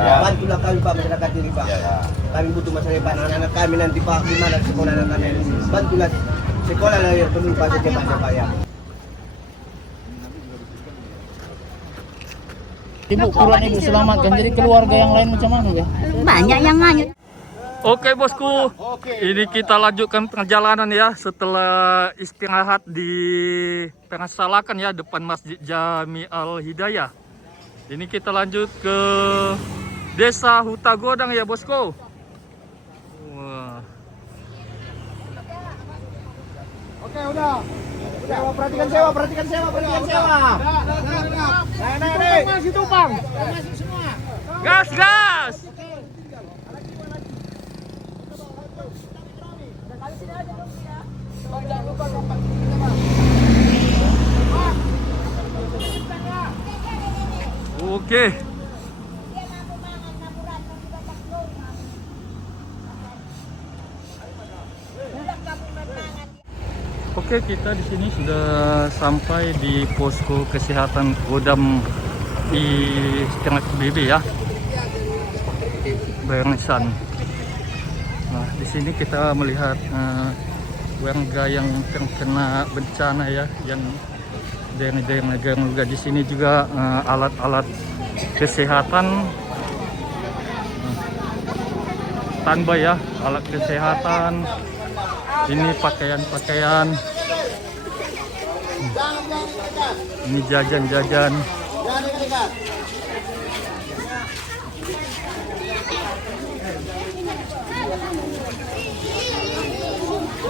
Bantulah kami Pak, masyarakat ini Pak. Kami butuh masalah Pak, anak-anak kami nanti Pak, gimana sekolah anak kami. Bantulah sekolah yang perlu Pak secepatnya Pak ya. Ibu, kurang ibu selamatkan, jadi keluarga yang lain macam mana ya? Banyak yang nganyut. Oke bosku, ini kita lanjutkan perjalanan ya setelah istirahat di Pengasalakan ya depan Masjid Jami Al Hidayah. Ini kita lanjut ke Desa Huta Godang ya bosku. Wah. Oke, udah. Sewa, perhatikan sewa. Naik. Masih tumpang. Masuk semua. Gas. Oke. Oke, kita di sini sudah sampai di posko kesehatan Kodam di Setengah BB ya. Bayangan. Nah, di sini kita melihat warga yang terkena bencana ya, yang daerah-daerah negara di sini juga alat-alat kesehatan standby ya, alat kesehatan. Ini pakaian-pakaian. Ini jajan-jajan.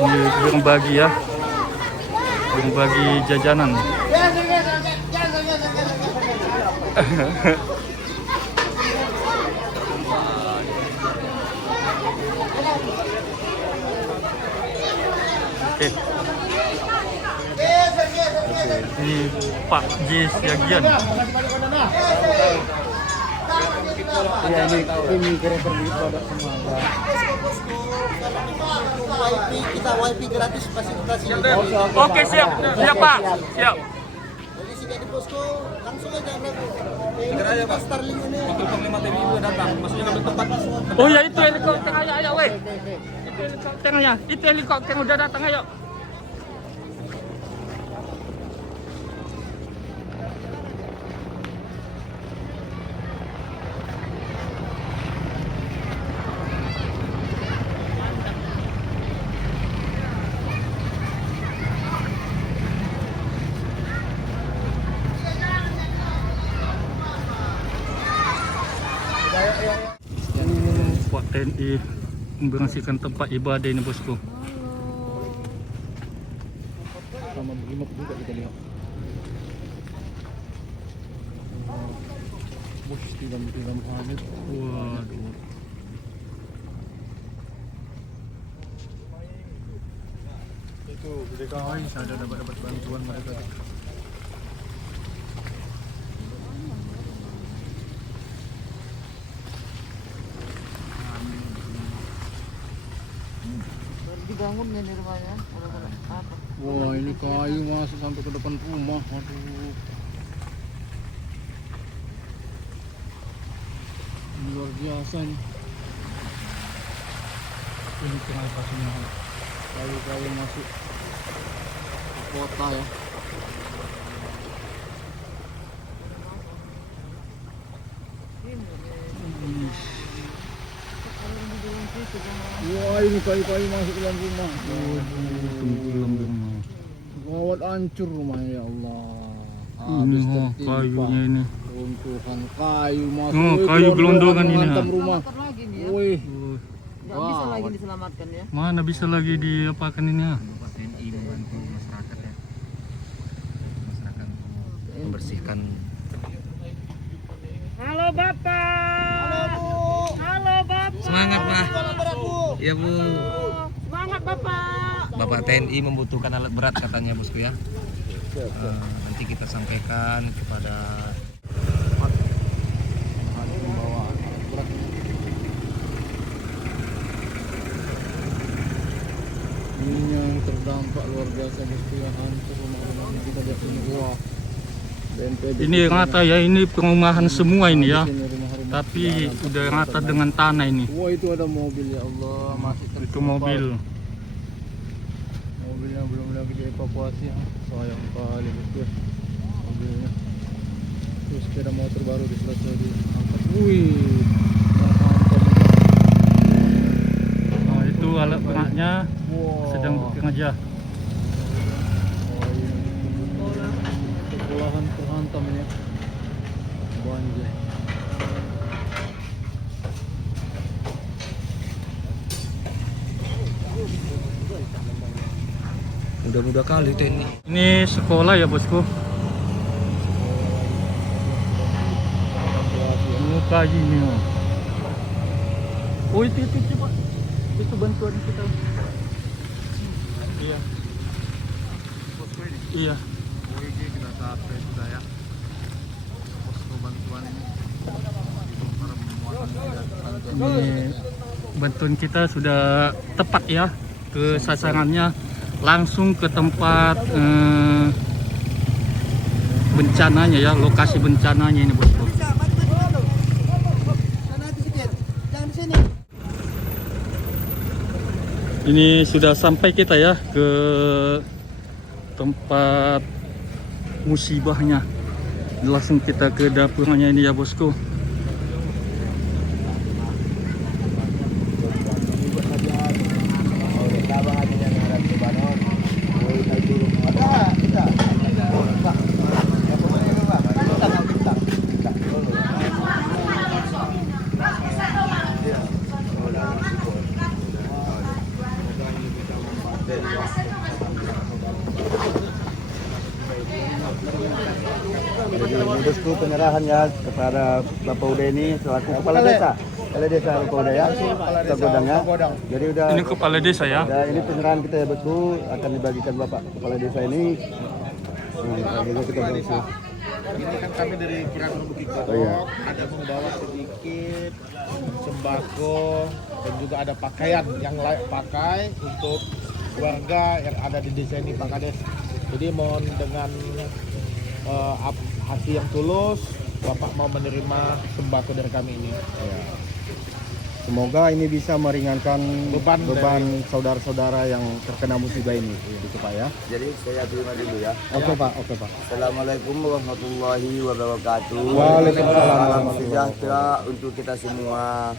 Ini berbagi ya, berbagi jajanan. Oke. Ini Pak J Siagian. Ya ini kereta di produk semua. Kita wifi gratis fasilitas ini. Oke, siap Pak, siap. Jadi sini di posko langsung aja berapa? Starlink ini. Wakil Panglima TNI udah datang. Maksudnya ngambil tempat. Oh ya itu helikopter, ayo weh. Itu helikopternya, itu helikopter udah datang, ayo. Pak TNI membersihkan tempat ibadah ini bosku. Sama berlima juga kita lihat. Bos tidak Muhammad. Waduh. Itu DKI ada dapat bantuan mereka. Dibangun ya di rumahnya. Apa? Wah ini kayu masuk sampai ke depan rumah. Waduh. Ini luar biasa nih. Ini kenapa semua kayu-kayu masuk ke kota ya. Wah ini kayu-kayu masuk ke dalam rumah. Gawat hancur rumahnya ya Allah. Habis tertimpa. Kayunya ini. Runtuhan kayu masuk. Oh, kayu gelondongan ini. Menghantam rumah. Lagi nih ya. Wih. Nggak bisa lagi diselamatkan ya. Mana bisa lagi diapakan ini ya? Bapak TNI membantu masyarakat ya, masyarakat membersihkan. Halo Bapak. Halo Bapak. Semangat Pak. Ya Bu. Semangat Bapak. Bapak TNI membutuhkan alat berat katanya bosku ya. Nanti kita sampaikan kepada ini yang terdampak luar biasa bosku ya, hancur rumah-rumah yang kita lihat ini. Wah. BNPB Ini rata ya, ini perumahan semua ini ya. Ini rumah-rumah Tapi udah rata dengan tanah ini. Wah, itu ada mobil ya Allah, masih Itu tertumpal. mobil. Mobilnya belum lagi dievakuasi. Sayang kali bosku. Mobilnya. Terus sepeda motor baru diselesai diangkat. Wih. Mantap. Nah, itu alat beratnya Wow. sedang bekerja. Oh, iya. Sekolahan terhantam ini. Banjir. Mudah-mudah kali itu ini. Ini sekolah ya bosku. Muka ini. Oh itu coba. Itu bantuan kita. Iya. Posko ini. Iya. WG kita sampai sudah ya. Posko bantuan ini. Para pemuatan tidak bantuan. Ini bantuan kita sudah tepat ya ke sasarannya, langsung ke tempat bencananya ya, lokasi bencananya ini bosku. Ini sudah sampai kita ya ke tempat musibahnya. Langsung kita ke dapurnya ini ya bosku. Jadi modusku penyerahan ya kepada Bapak Udeni selaku kepala desa Bapak Uda ya, Kota Godang ya. Jadi udah Ini kepala desa ya. ini penyerahan kita ya Bosku, akan dibagikan Bapak kepala desa ini. Akhirnya kita berhasil. Ini kan kami dari Kiraton Bukit Kodok, Oh, iya. ada membawa sedikit sembako dan juga ada pakaian yang layak pakai untuk warga yang ada di desa ini Pak Kades. Jadi mohon dengan hati yang tulus, Bapak mau menerima sembako dari kami ini. Semoga ini bisa meringankan Beban saudara-saudara yang terkena musibah ini, gitu Pak ya. Jadi saya terima dulu ya. Oke Pak. Assalamualaikum warahmatullahi wabarakatuh. Waalaikumsalam. Salam sejahtera untuk kita semua.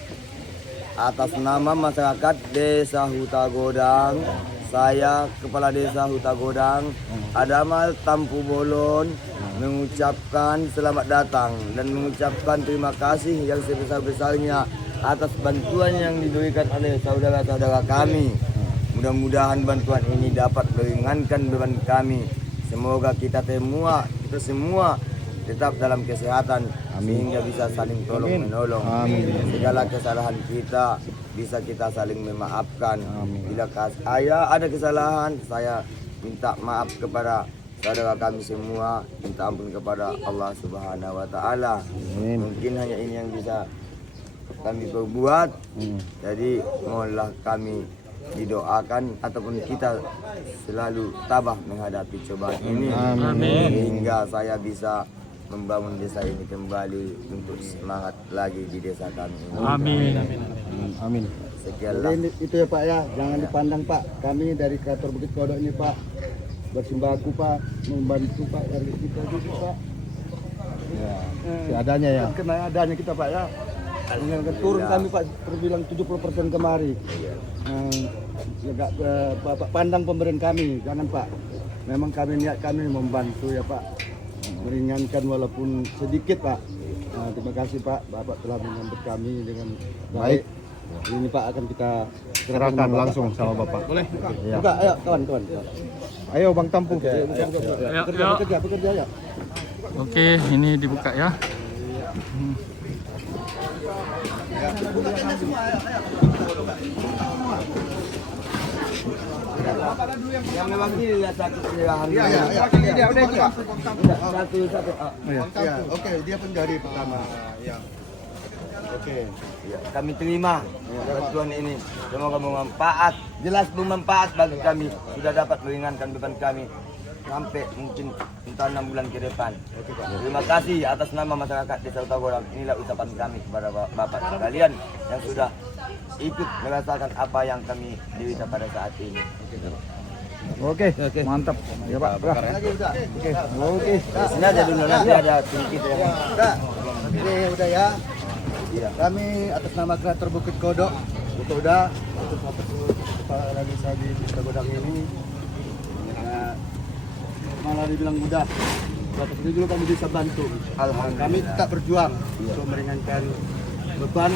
Atas nama masyarakat Desa Huta Godang, saya Kepala Desa Huta Godang, Adamal Tampu Bolon, mengucapkan selamat datang dan mengucapkan terima kasih yang sebesar-besarnya atas bantuan yang diberikan oleh saudara-saudara kami. Mudah-mudahan bantuan ini dapat meringankan beban kami. Semoga kita semua tetap dalam kesehatan, sehingga bisa saling tolong menolong. Segala kesalahan kita bisa kita saling memaafkan. Bila saya ada kesalahan, saya minta maaf kepada saudara kami semua, minta ampun kepada Allah Subhanahu wa taala. Mungkin hanya ini yang bisa kami berbuat. Jadi mohonlah kami didoakan ataupun kita selalu tabah menghadapi cobaan ini. Hingga saya bisa membangun desa ini kembali untuk semangat lagi di desa kami. Amin. Sekianlah. Itu ya Pak ya, jangan dipandang Pak. Kami dari Kreator Bukit Kodok ini Pak bersembahku Pak, membantu Pak dari kita juga Pak. Ya, seadanya ya. Kena adanya kita Pak ya. Dengan turun kami Pak terbilang 70% kemari. Bapak pandang pemberian kami, jangan Pak. Memang kami niat kami membantu ya Pak, meringankan walaupun sedikit Pak. Terima kasih Pak, Bapak telah menyambut kami dengan baik. Ini Pak akan kita serahkan langsung sama Bapak. Boleh? Ya. Buka, ayo kawan. Ayo Bang Tampu. Bekerja ya. Oke, ini dibuka ya. Yang mewakili ya satu penyerahan. Iya, udah itu Pak. Satu. Ya, oke, dia penjari pertama. Ya. Oke. Ya, kami terima bantuan ini. Semoga bermanfaat. Jelas bermanfaat bagi kami. Sudah dapat meringankan beban kami. sampai mungkin entah 6 bulan ke depan. Terima kasih atas nama masyarakat Desa Hutagodang. Inilah ucapan kami kepada Bapak sekalian yang sudah ikut merasakan apa yang kami derita pada saat ini. Oke, mantap. Ya Pak. Oke. Sini aja dulu, nanti ada sedikit ya. Ini udah ya. Iya. Kami atas nama kreator Bukit Kodok, udah untuk kepala desa di Hutagodang ini. Ya, malah dibilang mudah. Suatu ini dulu kami bisa bantu. Alhamdulillah. Kami tetap berjuang untuk meringankan beban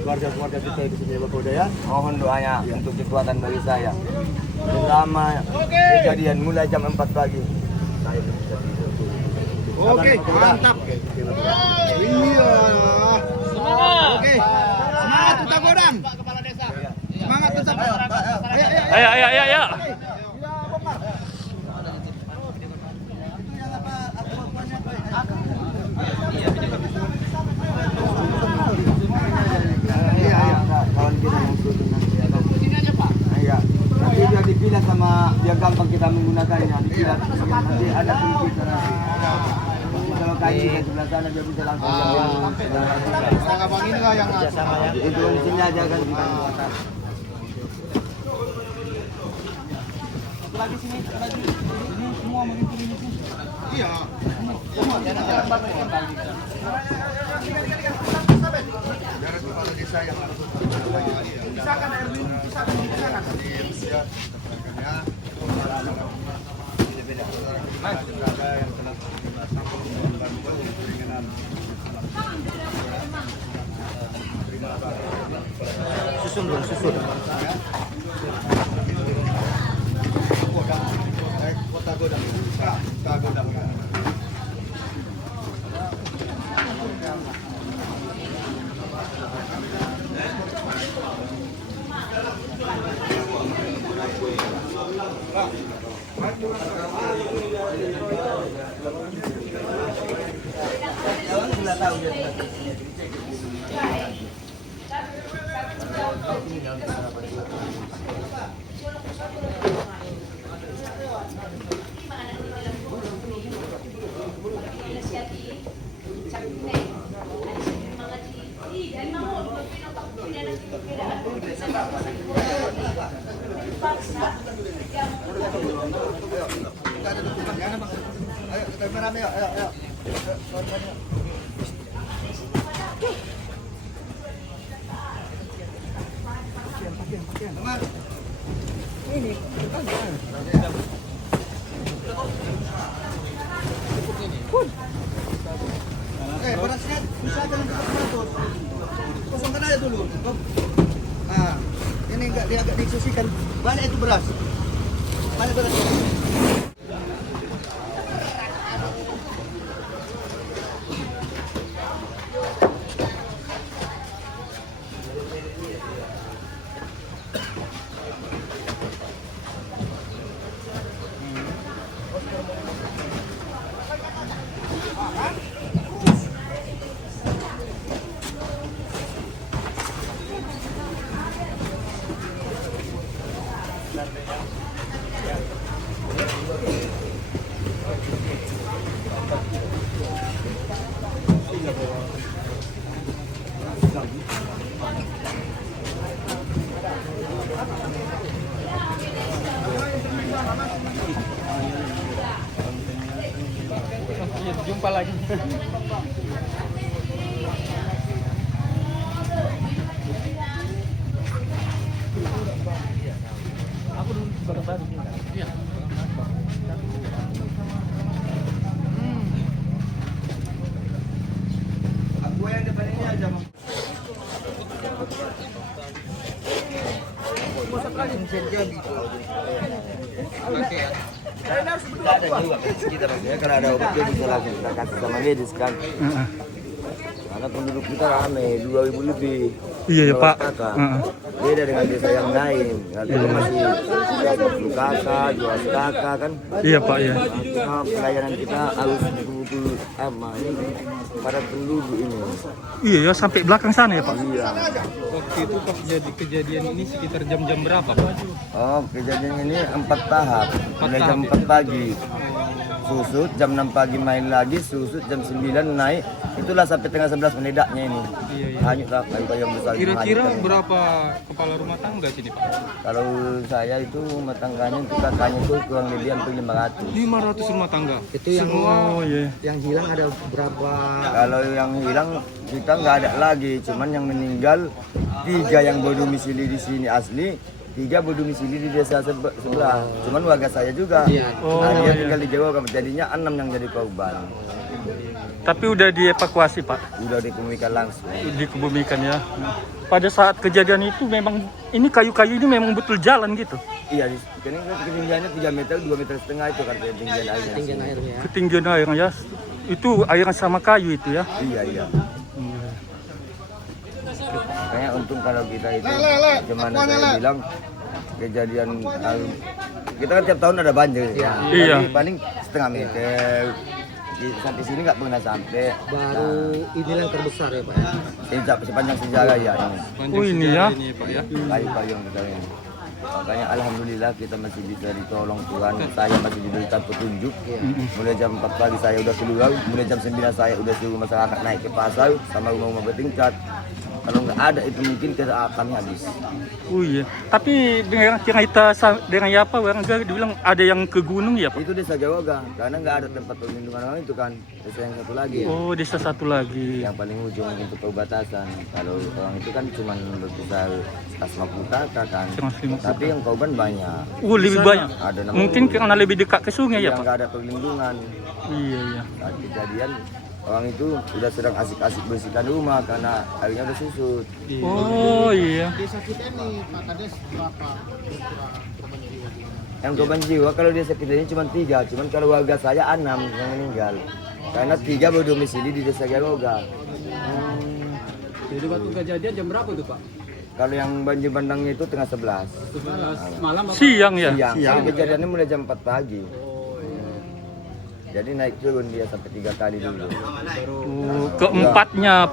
keluarga-keluarga kita di sini Bapak udah ya. Mohon doanya untuk kekuatan bagi saya. Selama kejadian mulai jam 4 pagi saya bisa tidur. Oke, mantap. Iya. Semangat. Oke. Semangat Hutagodang. Semangat tetap. Ayo. Kawan kita yang susun nanti ada. Iya. Nanti biar dipilah sama biar gampang kita menggunakannya. Dipilah nanti ada filter nanti. Kalau kayu di sebelah sana dia bisa langsung Setengah bang ini lah yang sama ya. itu di sini aja kan kita atas. Lagi sini ini semua begitu ini sih. Iya. Semua jangan banget kembali. Jangan kepala desa yang harus pisahkan Erwin, pisahkan. Ya. Beda-beda. Ada yang telah susun. Kota Godang. Ayo kita rame ayo. Ini berasnya bisa jangan terus. Kosongkan aja dulu. Nah, ini enggak agak disusikan. Banyak itu beras. Banyak beras. Jumpa lagi. Aku dulu baru iya. Aku yang depan ini aja, Bang. Kita ada juga kita ya, karena ada obat dia bisa langsung kita kasih sama medis kan. karena penduduk kita ramai 2.000 lebih. Iya ya, 12 Pak. kakak. Heeh. Beda dengan desa yang lain. Nah, itu masih 10 kakak, 12 kakak kan. Iya Pak ya. Nah, pelayanan kita harus betul-betul aman ini para penduduk ini. Iya ya, sampai belakang sana ya Pak. Iya. Waktu itu pas jadi kejadian ini sekitar jam-jam berapa Pak? Oh, kejadian ini 4 tahap. Mulai jam 4 pagi. Susut, jam 6 pagi main lagi, susut, jam 9 naik. Itulah sampai tengah 11 meledaknya ini. Iya, iya. Hanyutlah kayu-kayu yang besar. Kira-kira hanyut. berapa kepala rumah tangga sini Pak? Kalau saya itu rumah tangganya itu kakaknya itu kurang lebih hampir 500. 500 rumah tangga. Itu yang Oh iya. yang hilang ada berapa? Kalau yang hilang kita nggak ada lagi, cuman yang meninggal 3 yang berdomisili di sini asli, 3 berdomisili di desa sebelah. Cuman warga saya juga. Oh, Nah, dia iya. tinggal di Jawa, jadinya 6 yang jadi korban. Tapi udah dievakuasi Pak, Udah dikemudikan langsung. dikebumikan ya. Pada saat kejadian itu memang ini kayu-kayu ini memang betul jalan gitu. Iya, ini kan ketinggiannya 3 meter, 2,5 meter itu kan ketinggian airnya. Ketinggian airnya ya. Ketinggian air ya. Itu air sama kayu itu ya. Iya, iya. Kayak untung kalau kita itu, gimana saya bilang, kejadian kita kan tiap tahun ada banjir. Iya. Iya. Tapi paling setengah meter. Sampai sini nggak pernah sampai. Baru inilah yang terbesar ya Pak. Ini sepanjang sejarah ya ini. Oh ini ya. Ini Pak ya. Kayu-kayu yang besar ini. Makanya alhamdulillah kita masih bisa ditolong Tuhan. Saya masih diberikan petunjuk. Mulai jam 4 pagi saya udah keluar, mulai jam 9 saya udah suruh masyarakat naik ke pasar sama rumah-rumah bertingkat. Kalau nggak ada itu mungkin kami habis. Oh iya. Tapi dengan cerita dengan apa warga dibilang ada yang ke gunung ya Pak. Itu desa Jawaga, karena nggak ada tempat perlindungan orang itu kan. Desa yang satu lagi. Oh desa satu lagi. Yang paling ujung untuk perbatasan. Kalau orang itu kan cuma berkisar 150 kakak kan. 150. Tapi yang korban banyak. Lebih banyak. Ada 60. Mungkin karena lebih dekat ke sungai ya yang Pak. nggak ada perlindungan. Iya iya. Saat kejadian orang itu udah sedang asik-asik bersihkan rumah karena airnya udah susut. Oh iya. Desa kita ini Pak Kades berapa? Yang korban jiwa kalau desa kita ini cuma 3, cuman kalau warga saya 6 yang meninggal. Karena 3 berdomisili di desa Garoga. Jadi waktu kejadian jam berapa tuh Pak? Kalau yang banjir bandangnya itu tengah 11 Malam Siang ya. siang. Tapi kejadiannya mulai jam 4 pagi. Jadi naik turun dia sampai 3 kali dulu. Oh, keempatnya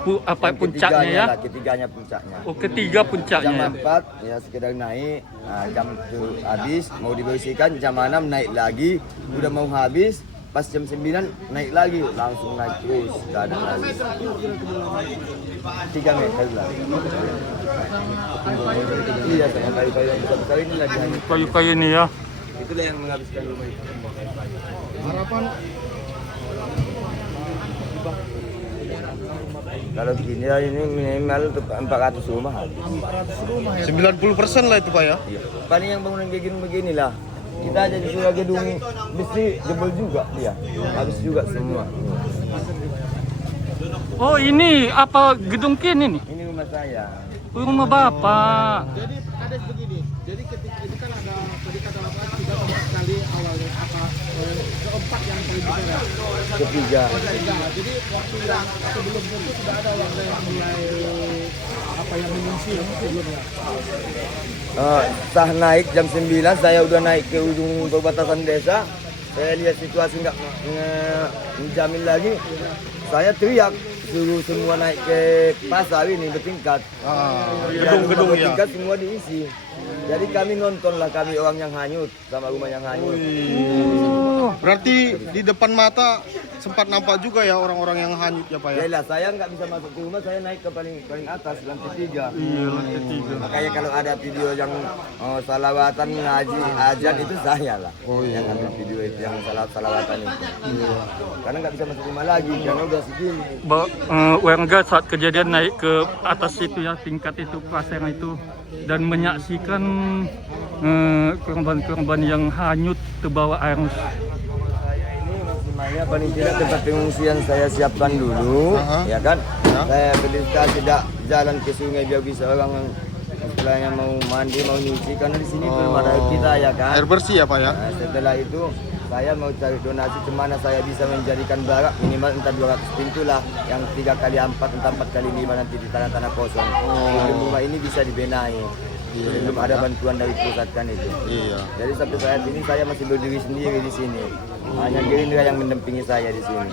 puncaknya ya. Ketiganya puncaknya. Oh ketiga Jam puncaknya. 4 ya sekedar naik, nah, jam itu habis mau dibersihkan, jam 6 naik lagi, udah mau habis, pas jam 9 naik lagi, langsung naik terus, gak ada lagi. 3 meter lah. Iya, sama kayu-kayu yang besar-besar ini lagi hanyut. Kayu-kayu ini ya. Itulah yang menghabiskan rumah itu. Harapan Kalau gini ya ini minimal 400 rumah habis. 90% lah itu Pak ya. Iya. Paling yang bangunan kayak gini beginilah. Kita aja disuruh gedung besi jebol juga dia. Habis juga semua. Oh ini apa gedung kini nih? Ini rumah saya. Rumah Bapak. Jadi Pak Kades begini. Jadi ketika itu kan ada tadi kata Bapak 3 kali awalnya apa keempat yang paling besar ya. Ketiga. Jadi waktu yang sebelum itu sudah ada warga yang mulai apa yang mengungsi sebelumnya. Sah naik jam 9, saya udah naik ke ujung perbatasan desa. Saya lihat situasi nggak menjamin lagi. Saya teriak suruh semua naik ke pasar ini bertingkat. Gedung-gedung ya. Bertingkat semua diisi. Jadi kami nonton lah, kami orang yang hanyut sama rumah yang hanyut. Berarti di depan mata sempat nampak juga ya orang-orang yang hanyut ya Pak ya. Yalah, saya nggak bisa masuk ke rumah, saya naik ke paling atas lantai 3. Iya lantai 3. Makanya kalau ada video yang salawatan ngaji azan itu saya lah. Oh iya. Yang ambil video itu yang salawatan itu. Karena nggak bisa masuk rumah lagi karena udah segini. Warga saat kejadian naik ke atas itu ya, tingkat itu, pasir itu, dan menyaksikan korban-korban yang hanyut terbawa arus. Makanya paling tidak tempat pengungsian saya siapkan dulu, ya kan? Saya berikan tidak jalan ke sungai biar bisa orang yang istilahnya mau mandi, mau nyuci, karena di sini belum ada kita ya kan. Air bersih ya Pak ya. Nah, setelah itu saya mau cari donasi kemana saya bisa menjadikan barak minimal entah 200 pintu lah, yang 3x4 entah 4x5 nanti di tanah-tanah kosong. Sebelum rumah ini bisa dibenahi. Belum ada bantuan dari pusat kan itu. Iya. Jadi sampai saat ini saya masih berdiri sendiri di sini. Hanya Gerindra yang mendampingi saya di sini.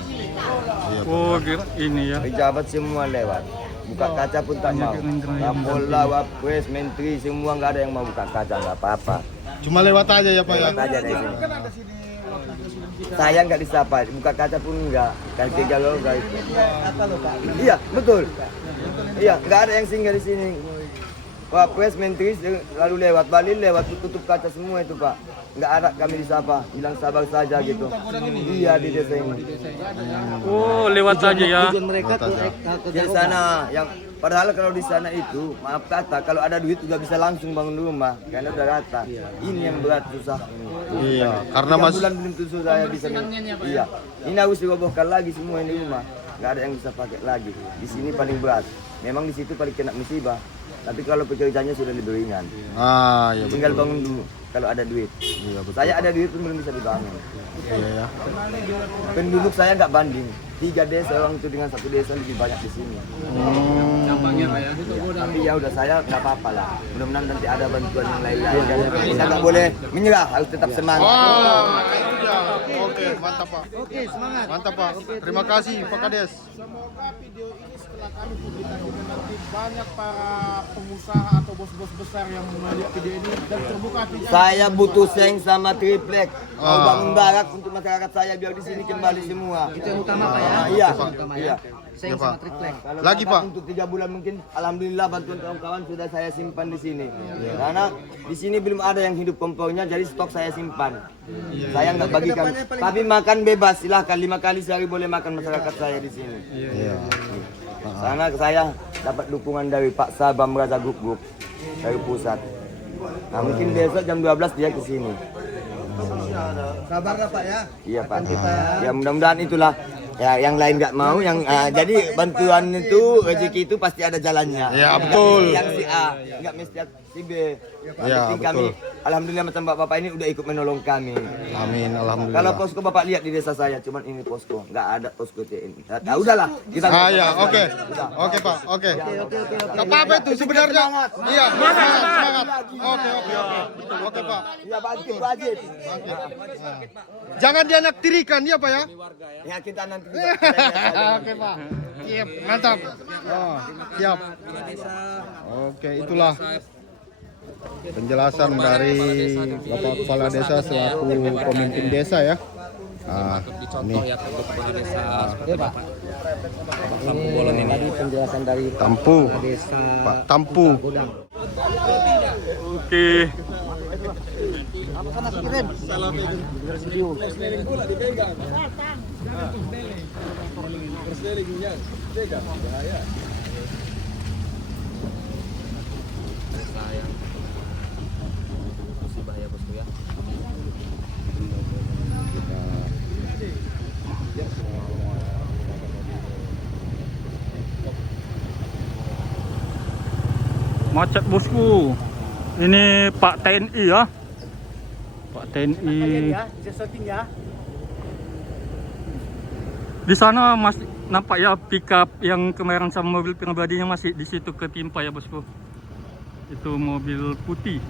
Iya. Oh, ini ya. Pejabat semua lewat. Buka kaca pun tak mau. Kapolda, Wapres, Menteri semua nggak ada yang mau buka kaca, nggak apa-apa. Cuma lewat aja ya Pak ya. Lewat aja dari sini. Saya nggak disapa, buka kaca pun nggak. Kan tiga loh, guys. Iya, betul. Iya, nggak ada yang singgah di sini. Wapres, Menteri lalu lewat, balik lewat, tutup kaca semua itu Pak. Nggak ada kami disapa, bilang sabar saja gitu. Iya di desa ini. Oh, lewat saja ya. Di sana, yang padahal kalau di sana itu, maaf kata, kalau ada duit udah bisa langsung bangun rumah, karena udah rata. Ini yang berat susah. Iya, karena 3 Mas bulan belum tentu saya bisa. Iya, ini harus dirobohkan lagi semua ini rumah. Nggak ada yang bisa pakai lagi. Di sini paling berat. Memang di situ paling kena musibah. Tapi kalau pekerjaannya sudah lebih ringan. iya Tinggal betul. bangun dulu kalau ada duit. Iya betul. Saya ada duit pun belum bisa dibangun. Iya ya. Penduduk saya nggak banding. 3 desa orang itu dengan 1 desa lebih banyak di sini. Tapi ya udah saya nggak apa-apa lah. Mudah-mudahan nanti ada bantuan yang lain. Kita nggak boleh menyerah, harus tetap semangat. Itu dia. Oke, mantap Pak. Oke, semangat. Mantap Pak. Terima kasih Pak Kades. Semoga video ini setelah kami publikasikan nanti banyak para pengusaha atau bos-bos besar yang melihat video ini dan terbuka hatinya. Saya butuh seng sama triplek. Mau bangun barak untuk masyarakat saya biar di sini kembali semua. Itu yang utama Pak ya. Iya. Iya. Ya Pak. Kalau Lagi bapak Pak. untuk 3 bulan mungkin alhamdulillah bantuan kawan-kawan sudah saya simpan di sini. Karena di sini belum ada yang hidup kompornya jadi stok saya simpan. Saya nggak bagikan. Tapi makan bebas silahkan 5 kali sehari boleh makan masyarakat saya di sini. Iya. Karena saya dapat dukungan dari Pak Sabam Raja Guguk dari pusat. Nah, mungkin besok jam 12 dia ke sini. Sabar Pak ya. Iya Pak. Ya mudah-mudahan itulah. Ya yang lain nggak mau, yang jadi bantuan itu rezeki itu pasti ada jalannya. Ya, betul. Yang si A nggak mesti si B. Ya, Penting betul. kami, alhamdulillah macam bapak ini udah ikut menolong kami. Amin, alhamdulillah. Kalau posko bapak lihat di desa saya, cuman ini posko, nggak ada posko TNI. Nah, udahlah, kita. Ya, oke. Oke Pak, oke. Gak apa-apa itu sebenarnya. Iya, semangat. Oke. Oke Pak. Ya wajib, wajib. Jangan dianaktirikan ya Pak ya. Ya kita nanti. Oke Pak. Siap, mantap. Oh, siap. Oke, itulah penjelasan dari Bapak Kepala Desa selaku pemimpin desa ya. Dicontoh ya untuk kepala desa seperti Pak. Pak. Tampu Bolon ini. Tadi penjelasan dari Tampu, desa Pak Tampu. Godang. Oke. Desa yang musibah ya bosku ya. Macet bosku. Ini Pak TNI ya. Pak TNI. Di sana masih nampak ya pickup yang kemarin sama mobil pribadinya masih di situ ketimpa ya bosku. Itu mobil putih.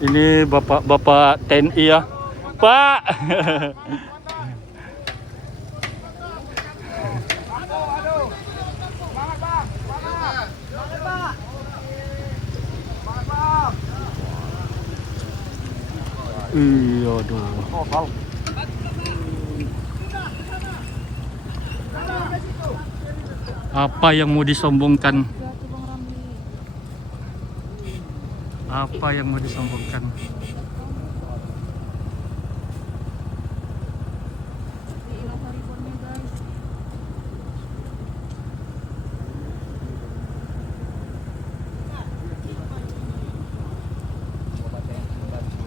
Ini bapak-bapak TNI ya. Pak. Iya aduh. Apa yang mau disombongkan? Apa yang mau disombongkan?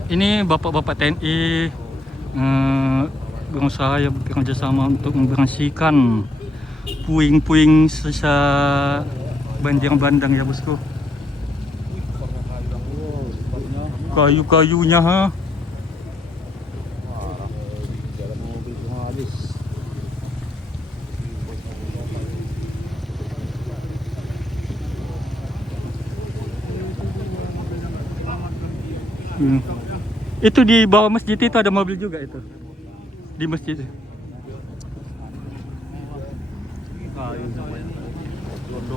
Ini bapak-bapak TNI berusaha ya bekerja sama untuk membersihkan puing-puing sisa banjir bandang ya bosku. Kayu-kayunya ha. Jalan mobil semua habis. Itu di bawah masjid itu ada mobil juga itu. Di masjid.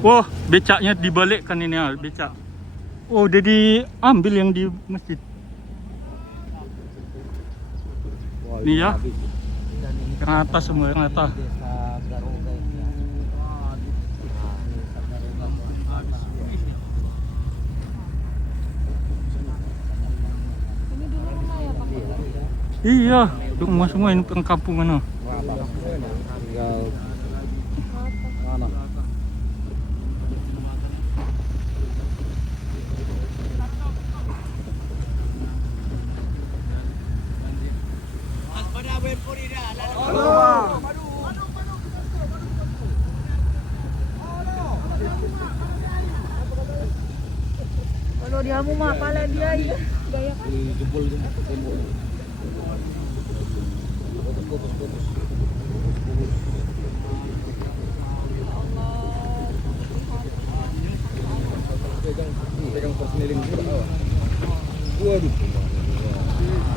Wah, becaknya dibalikkan ini ya, becak. Oh, udah diambil yang di masjid. Nih ya. Yang atas semua, yang atas. Iya, rumah semua ini perkampungan. Tinggal mana? Kalau dia mau mah pala dia ya. Gaya kan. Jempol tembok. Pegang perseniling juga. Waduh.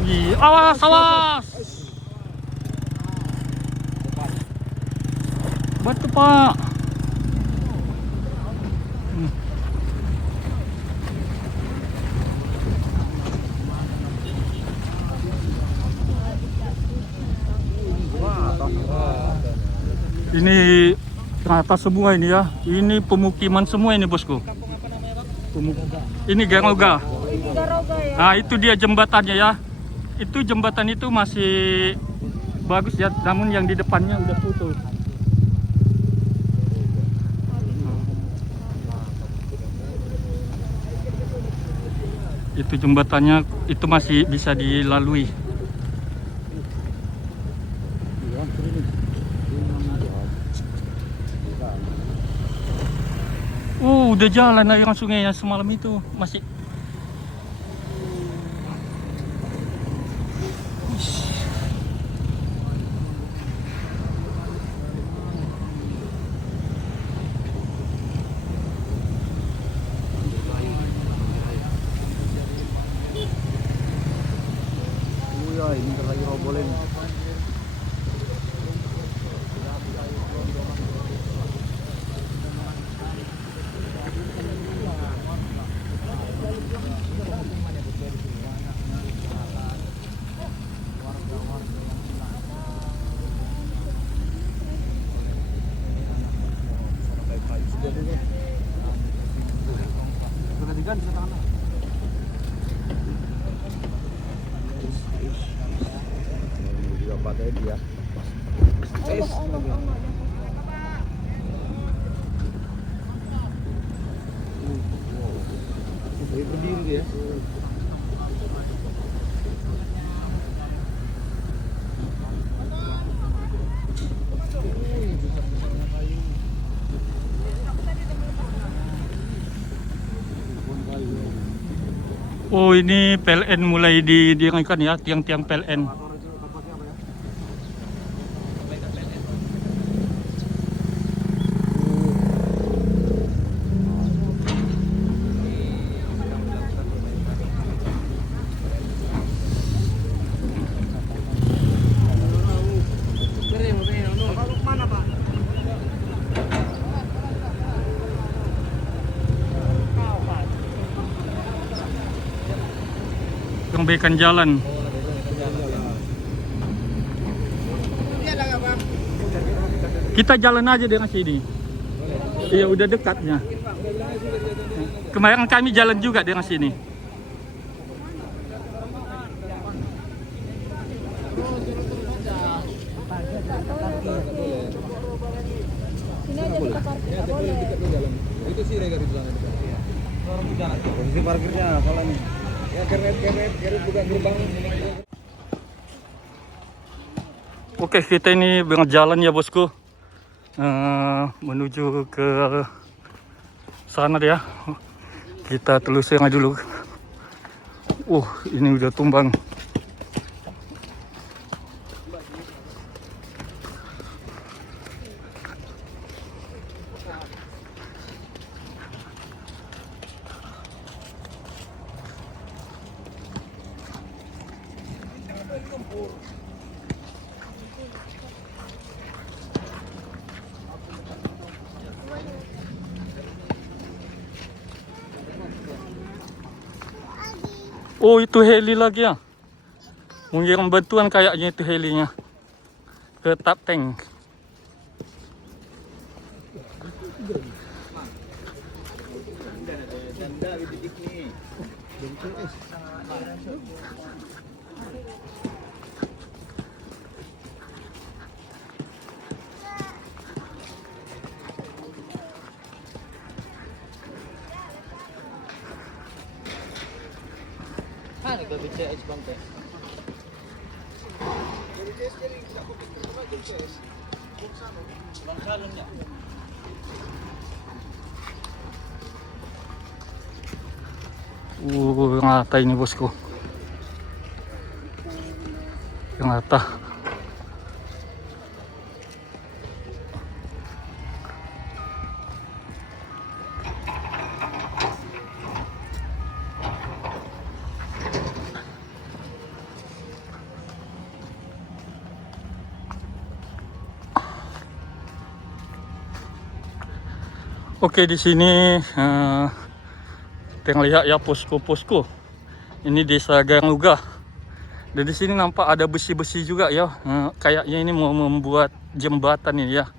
Ih, awas, awas. Batu, Pak. Ini rata semua ini ya. Ini pemukiman semua ini bosku. Ini Garoga. Nah itu dia jembatannya ya. Itu jembatan itu masih bagus ya. Namun yang di depannya udah putus. Itu jembatannya itu masih bisa dilalui. Oh, udah jalan aliran sungainya semalam itu masih. Ini lagi robolin. Juga pakai dia. Berdiri dia. Oh ini PLN mulai didirikan ya, tiang-tiang PLN. Perbaikan jalan. Kita jalan aja dengan sini. Iya udah dekatnya. Kemarin kami jalan juga dengan sini. Sini aja kita parkir, boleh. Itu sih garis sana. Posisi parkirnya salah nih. Ya keret buka gerbang. Oke kita ini berjalan ya bosku. menuju ke sana ya. Kita telusuri dulu. Ini udah tumbang. Oh, itu heli lagi ya. Mengirim bantuan kayaknya itu helinya ke tap tank. Ngata ini bosku. Ngata. Oke, di sini terlihat ya posko-posko. Ini desa Garuga. Dan di sini nampak ada besi-besi juga ya. Kayaknya ini mau membuat jembatan ini ya.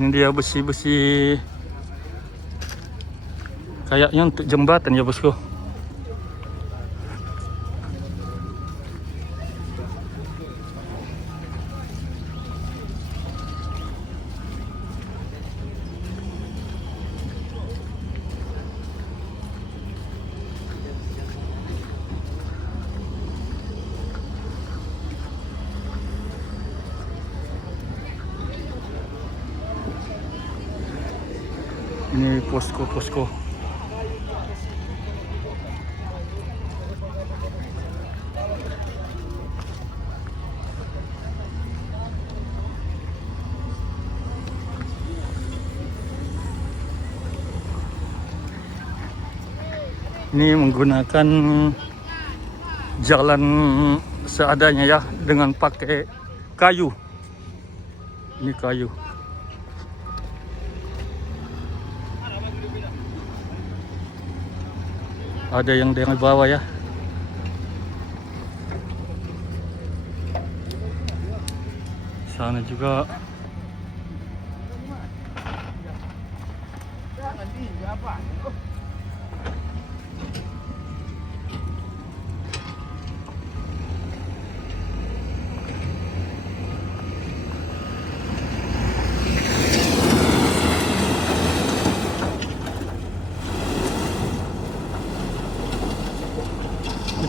Ini dia besi-besi. Kayaknya untuk jembatan ya bosku. Ini posko-posko. Ini menggunakan jalan seadanya ya, dengan pakai kayu. Ini kayu. Ada yang dari bawah ya. Sana juga.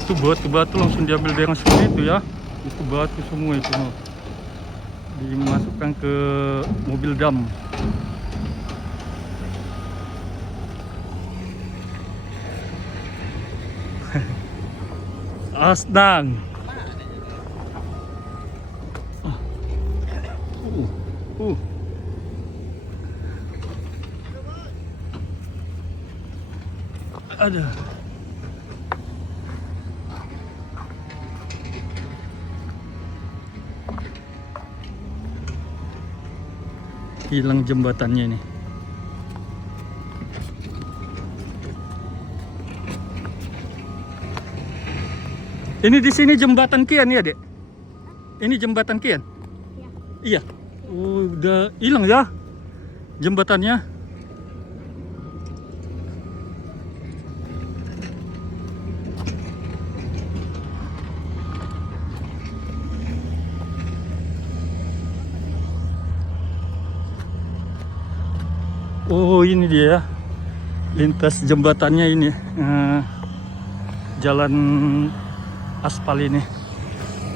Itu batu-batu langsung diambil dengan seperti itu ya. Itu batu semua itu dimasukkan ke mobil dam. Asnang. Ada. Hilang jembatannya ini. Ini di sini jembatan Kian ya, Dek? Ini jembatan Kian? Iya. Udah hilang ya jembatannya. Oh, ini dia. lintas jembatannya ini, jalan aspal ini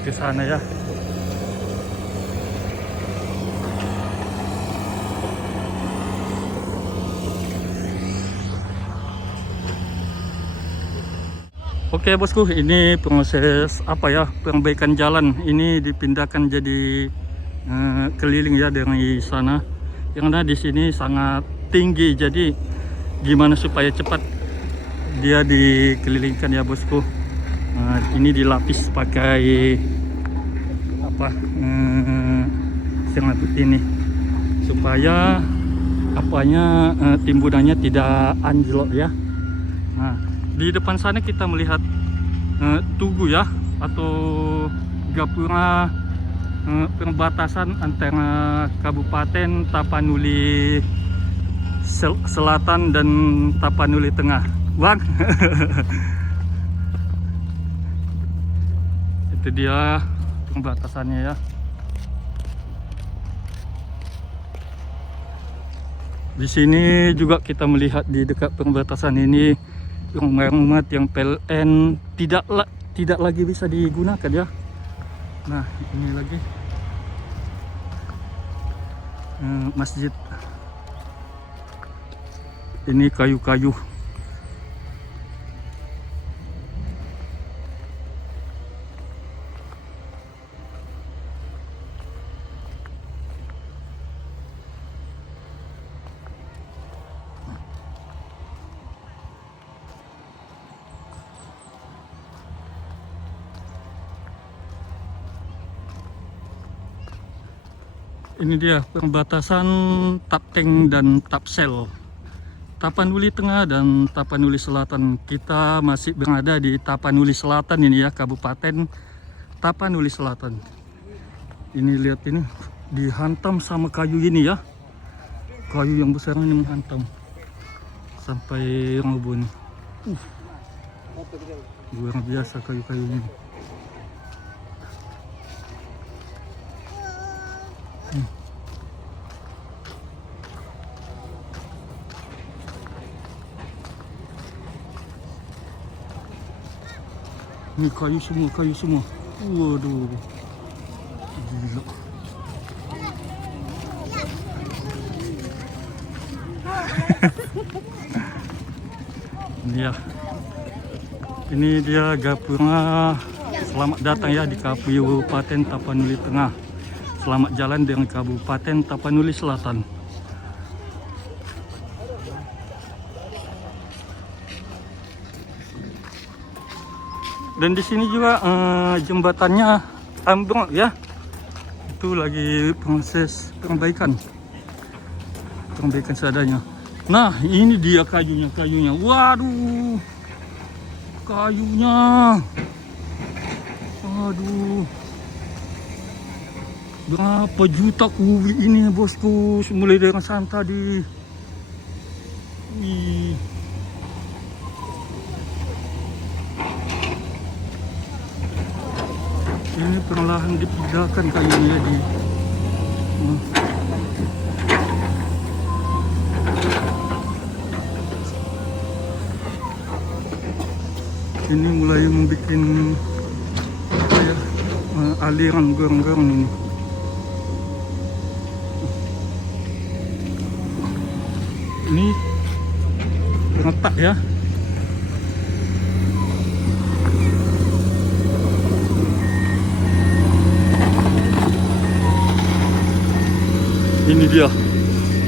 ke sana ya. Oke bosku, ini proses apa ya, perbaikan jalan ini dipindahkan jadi keliling ya dari sana, karena di sini sangat tinggi, jadi gimana supaya cepat dia dikelilingkan ya bosku. Ini dilapis pakai apa, seratut ini supaya apanya, timbunannya tidak anjlok ya. Nah, di depan sana kita melihat tugu ya, atau gapura perbatasan antara Kabupaten Tapanuli Selatan dan Tapanuli Tengah, Bang. Itu dia perbatasannya ya. Di sini juga kita melihat di dekat perbatasan ini rumah-rumah yang PLN tidak lagi bisa digunakan ya. Nah, ini lagi masjid. Ini kayu-kayu. Ini dia perbatasan Tapteng dan Tapsel, Tapanuli Tengah dan Tapanuli Selatan. Kita masih berada di Tapanuli Selatan ini ya, Kabupaten Tapanuli Selatan. Ini lihat, ini dihantam sama kayu ini ya, kayu yang besar ini menghantam sampai roboh nih. Luar biasa kayu-kayunya. Ini kayu semua. Waduh, gila. Ini dia gapura. Selamat datang ya di Kabupaten Tapanuli Tengah. Selamat jalan dengan Kabupaten Tapanuli Selatan. Dan di sini juga jembatannya ambruk ya. Itu lagi proses perbaikan seadanya. Nah, ini dia kayunya. Waduh, kayunya. Waduh, berapa juta kubik ini bosku, mulai dari sana tadi. Wih. Ini perlahan dipindahkan kayunya di ini mulai membuat aliran gorong-gorong ini. Ini retak ya. Ini dia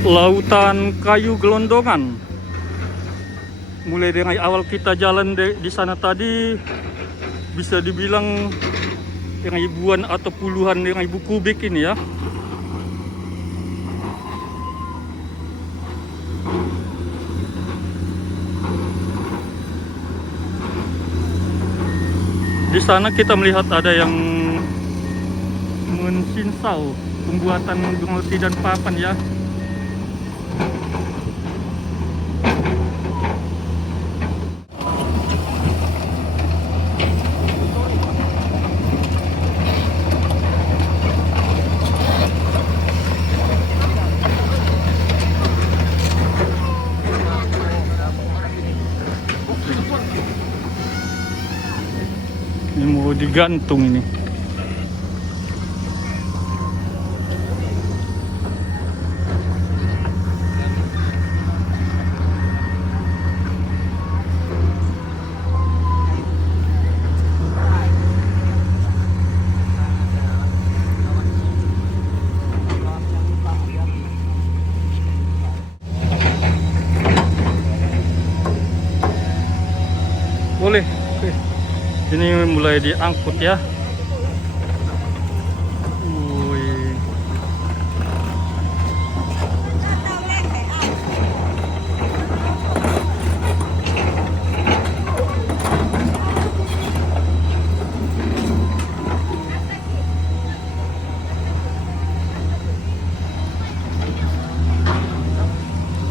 lautan kayu gelondongan. Mulai dari awal kita jalan di sana tadi, bisa dibilang ribuan atau puluhan ribu kubik ini ya. Di sana kita melihat ada yang mensinsau pembuatan roti dan papan ya. digantung ini. Boleh. Oke. Ini mulai diangkut ya. Wih.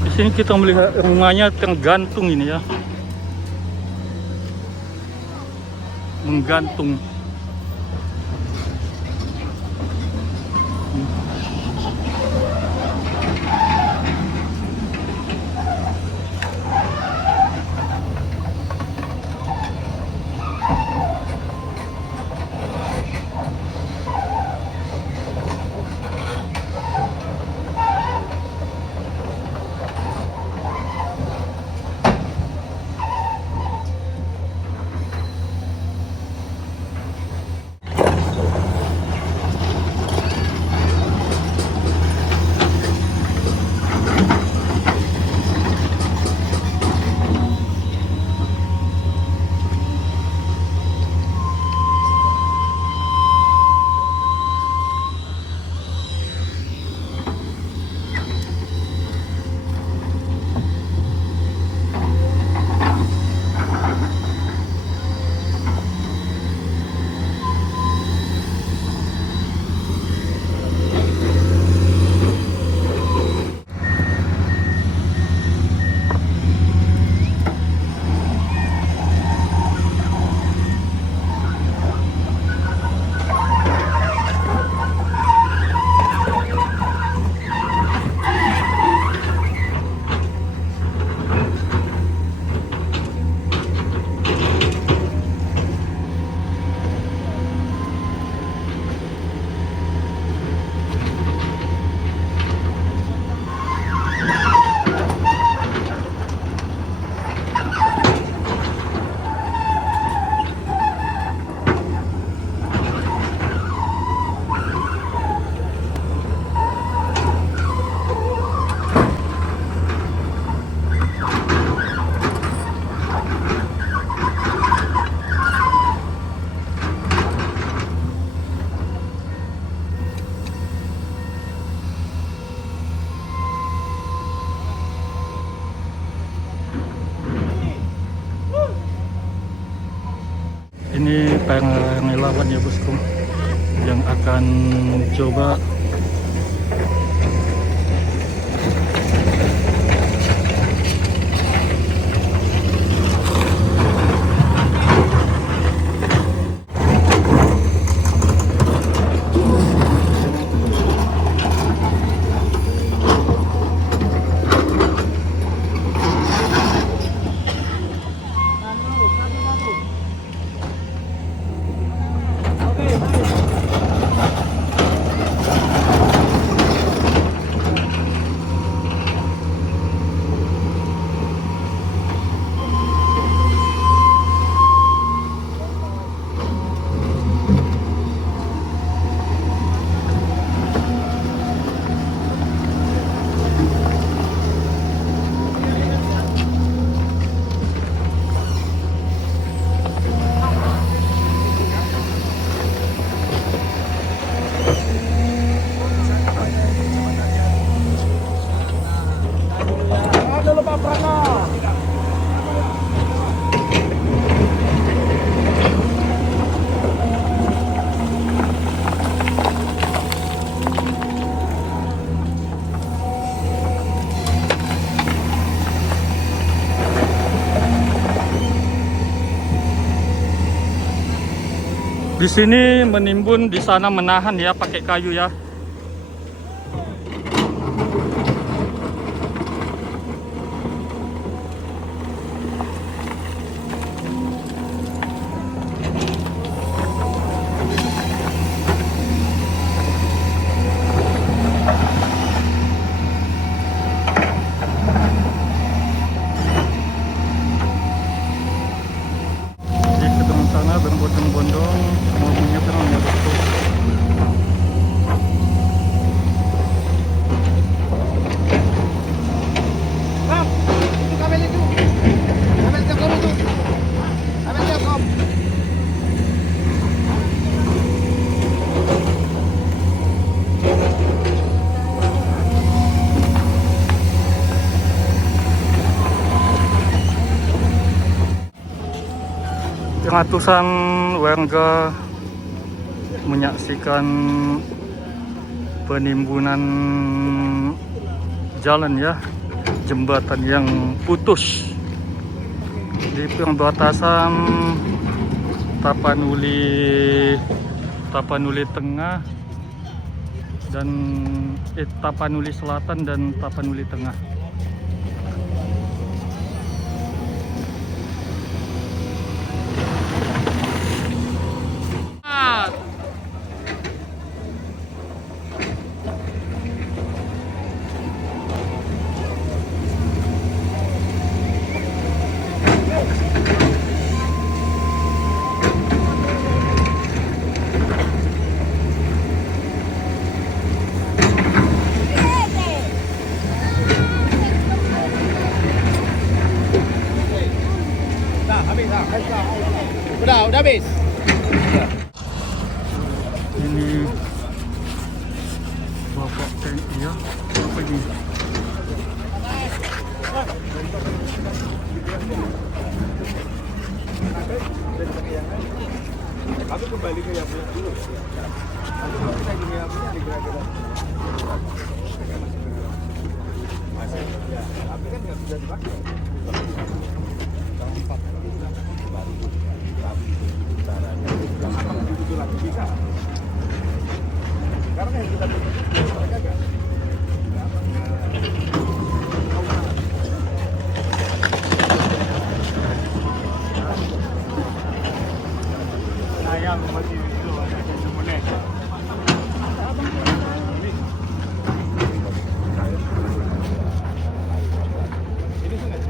Di sini kita melihat rumahnya tergantung ini ya. Menggantung. Ini para relawan ya bosku yang akan coba di sini menimbun, di sana menahan ya pakai kayu ya. ratusan warga menyaksikan penimbunan jalan ya, jembatan yang putus di perbatasan Tapanuli Tengah dan Tapanuli Selatan dan Tapanuli Tengah. Udah habis. Ini Bapak TNI ya, apa ini? Aku kembali ke yang punya dulu. Aku kita gini yang punya dikira-kira. Masih ya, tapi kan nggak bisa dipakai. Bisa. Karena yang kita mereka enggak. Sayang masih itu ada semuanya. Ini sungai.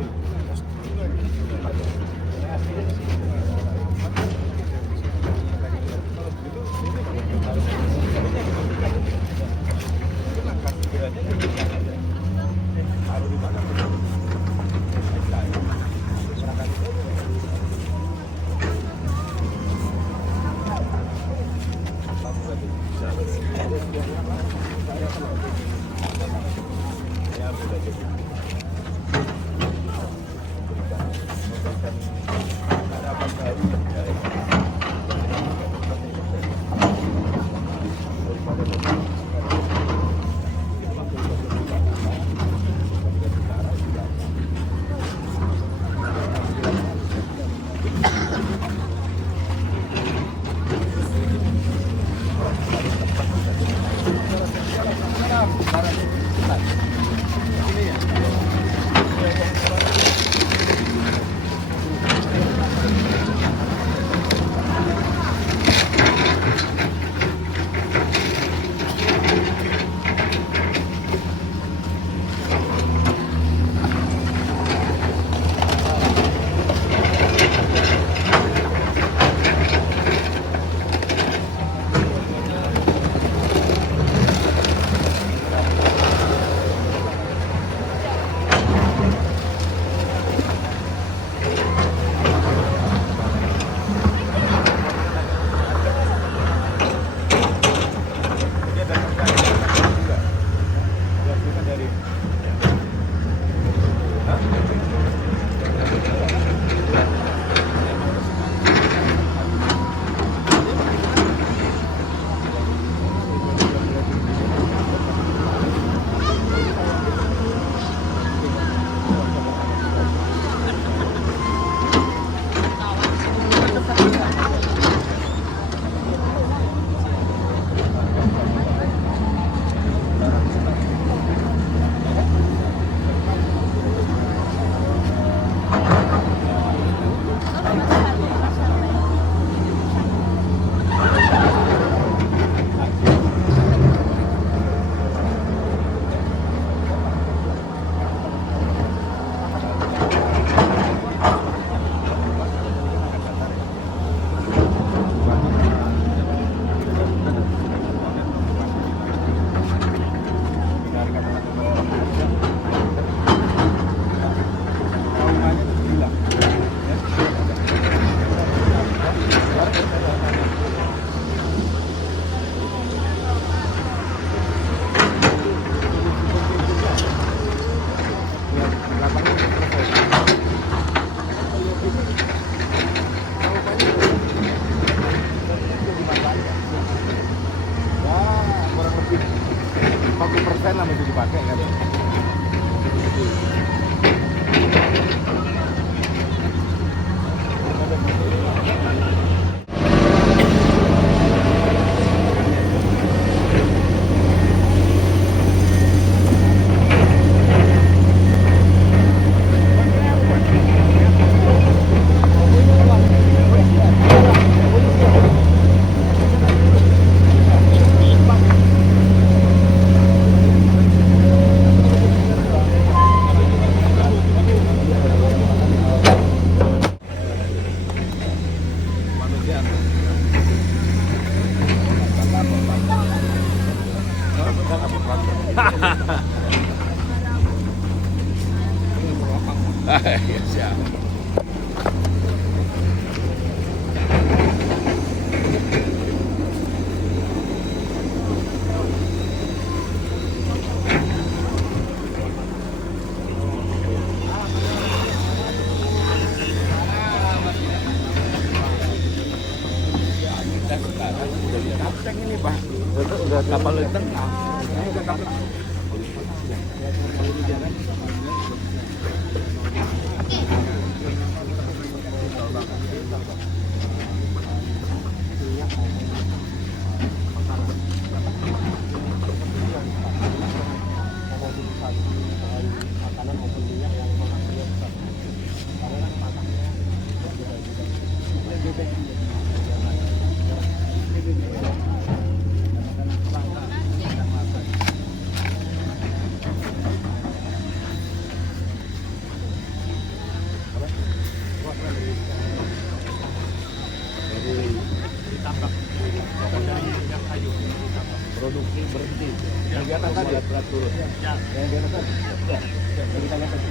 Produksi berhenti. Yang di atas tadi berat turun. Yang di atas tadi. Yang kita lihat tadi.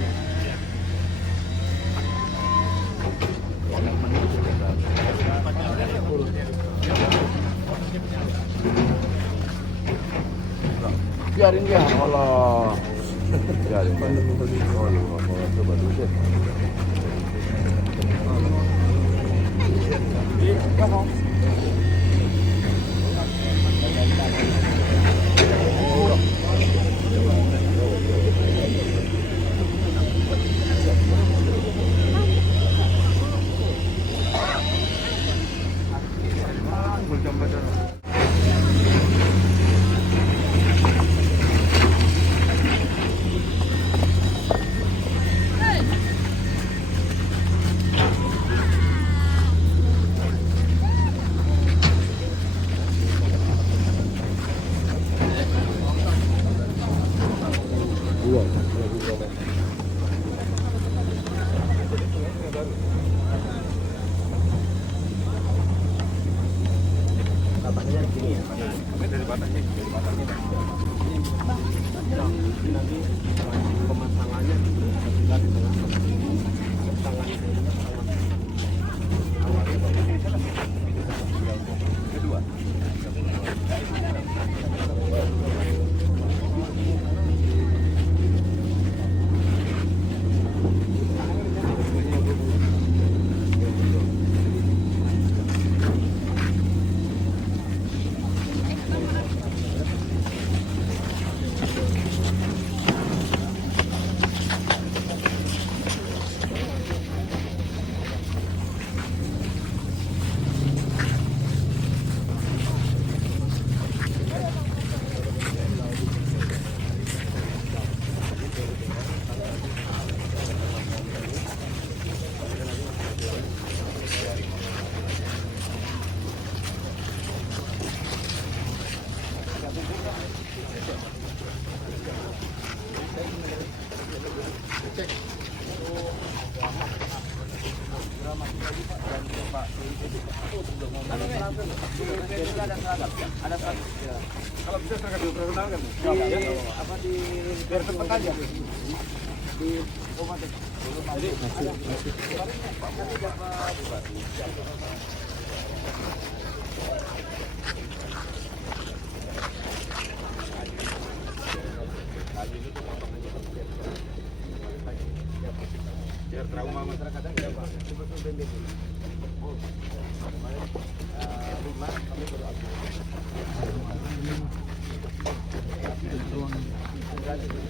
Biarin dia. Allah. Biarin. Coba dulu deh. Kalau bisa seragam profesional kan? Apa di biar cepat aja. Di otomatis. Jadi masih. Biar trauma masyarakat kan ya Pak. Kami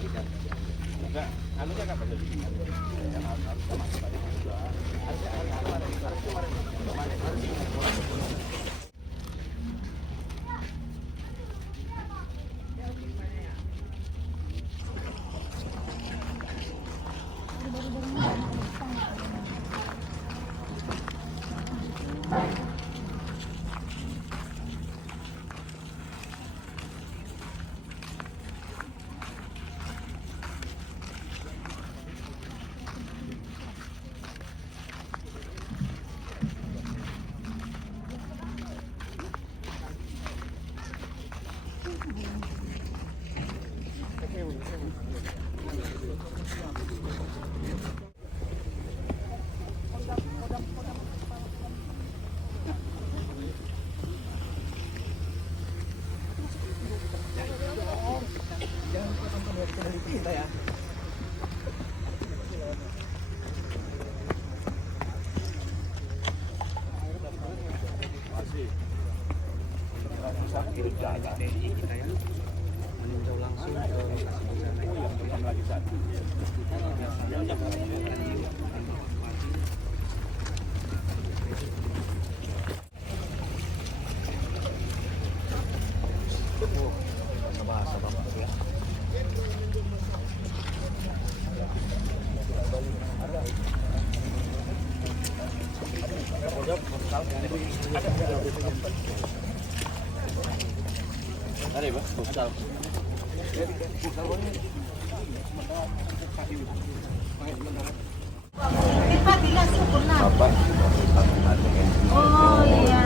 Oh iya.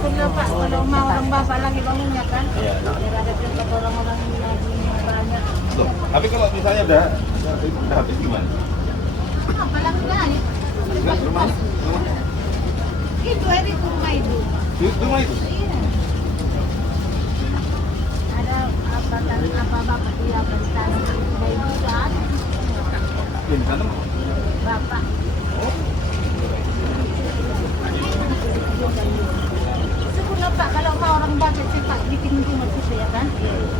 Syukurlah Pak, kalau mau orang bapak lagi bangunnya kan. Biar ada tempat orang-orang lagi banyak. Tapi kalau misalnya udah habis gimana? Apa lagi lagi? Rumah? Itu ada di rumah itu. Di rumah itu? Iya. Ada apa bapak dia bertanya rumah itu kan? Di sana? Bapak. Syukurlah Pak, kalau mau orang bapak cepat bikin rumah situ ya kan?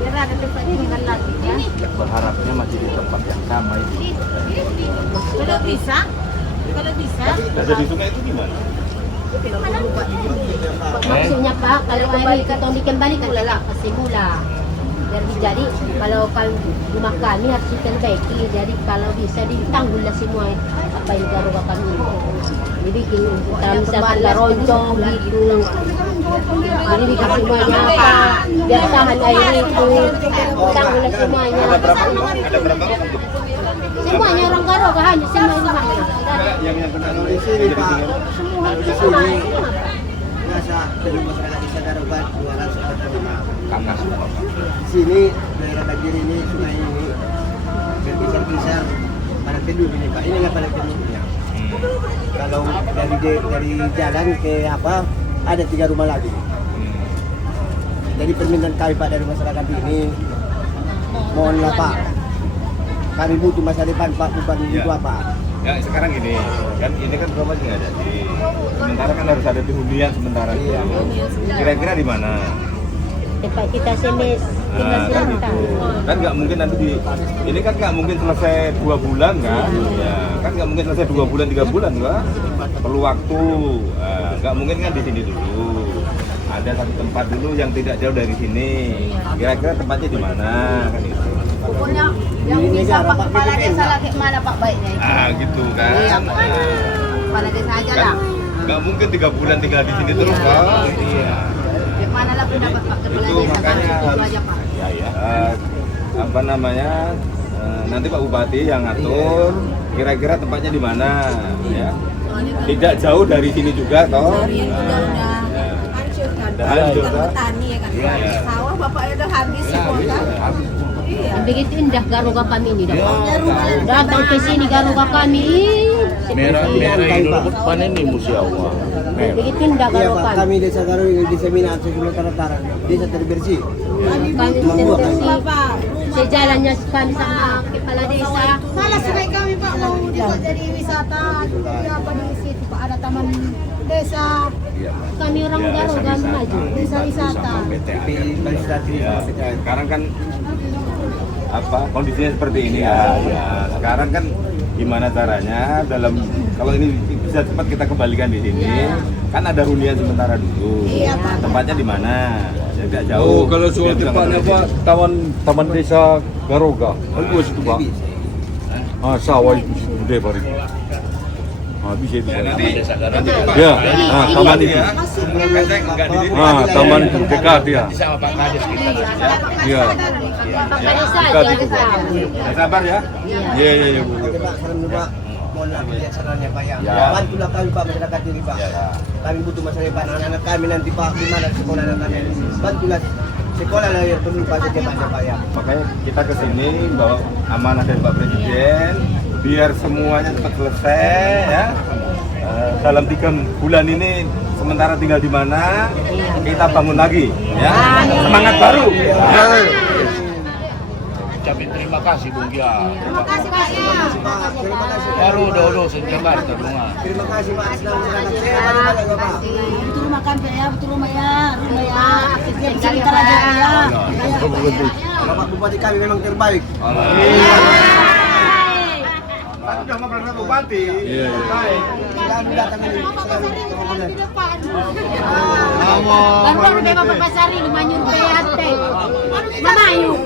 Biar ada tempat tinggal lagi ya. Berharapnya masih di tempat yang sama itu. Kalau bisa. Ada di sungai itu gimana? Maksudnya Pak, kalau air katong dikembalikan ke semula. Jadi kalau rumah kami harus diperbaiki. Jadi kalau bisa ditangguhlah semua apa yang garuga kami. Dibikin kalau misalkan garoncong gitu. Jadi bikin semuanya apa? Biar tahan air itu. Tanggullah semuanya. Ada berapa? Semuanya orang garuga hanya semua rumah. Yang benar Di sini Pak, Semua di sini masa belum masyarakat bisa darurat 245. Karena semua. Di sini daerah Bagir ini sungai ini berpisah-pisah pada kedua ini Pak. Ini nggak pada kedua. Kalau dari jalan ke apa ada 3 rumah lagi. Jadi permintaan kami Pak dari masyarakat ini, mohonlah Pak, kami butuh masa depan Pak, bukan itu apa. Ya sekarang gini, kan ini kan rumah nggak ada. Sementara kan harus ada di hunian sementara. Kira-kira di mana? Tempat kita semes. Nah, kan gitu. Kan nggak mungkin nanti ini kan nggak mungkin selesai 2 bulan kan? Ya, kan nggak mungkin selesai 2 bulan 3 bulan kan? Perlu waktu. Nggak mungkin kan di sini dulu. Ada satu tempat dulu yang tidak jauh dari sini. Kira-kira tempatnya di mana? Kan itu. Pokoknya yang bisa Pak kepala desa lagi mana Pak baiknya itu. Gitu kan. Iya, kepala desa aja lah. Nggak mungkin 3 bulan tinggal di sini terus Pak. Iya. Mana lah pendapat Pak kepala Itu desa kan makanya itu aja Pak. apa namanya nanti Pak Bupati yang ngatur kira-kira tempatnya di mana ya. Tidak jauh dari sini juga toh. Hancur kan. Petani ya kan. Sawah bapaknya udah habis semua kan. Begitu indah garuga kami ini. Datang ke sini garuga kami. Merah ini panen ini musia Allah. Begitu indah Iya garuga Pak, kami. kami desa Garu di desa Minat Sejumlah Taratara, desa terbersih. Kami bersih. Sejalannya kami sama kepala desa. Malah sungai kami Pak mau dibuat jadi wisata. Ya apa di situ Pak ada taman desa, Kami orang garuga maju. desa wisata. Di Balisati sama PTN. Sekarang kan kondisinya seperti ini ya. Sekarang kan gimana caranya kalau ini bisa cepat kita kembalikan di sini, kan ada hunian sementara dulu. Tempatnya di mana? Ya, nggak jauh. Kalau soal tempatnya Pak, taman desa Garoga, itu situ Pak. Sawah itu gede Pak itu. Bisa itu. Ya, taman itu. Taman itu dekat ya. Sama Pak Kades kita nanti ya. Iya. Pak Kades saja Dekat yang itu Pak. tahu. Sabar ya. Iya Bu. Pak, saran dulu Pak. Mohon lagi lihat sarannya Pak ya. Ya. Bantulah kami Pak masyarakat ini Pak. Kami butuh masalah Pak, anak-anak kami nanti Pak, gimana sekolah anak kami. Bantulah sekolah lah yang perlu Pak secepatnya Pak ya. Makanya kita kesini bawa amanah dari Pak Presiden biar semuanya cepat selesai ya. Dalam 3 bulan ini sementara tinggal di mana kita bangun lagi ya. Semangat baru. Ucapin terima kasih Bung Gia. Terima kasih Pak ya. Terima kasih. Baru dodo senjata kita bunga. Terima kasih Pak. Senang masyarakat saya banyak Pak. Betul rumah kan ya, betul rumah ya. Rumah ya. Biar sebentar aja ya. Bapak Bupati kami memang terbaik. Pak sudah ngobrol Bupati. Iya. Baik. Kami datang ini. Di depan. Baru memang Papasari lumanyun PHT. Mamayu.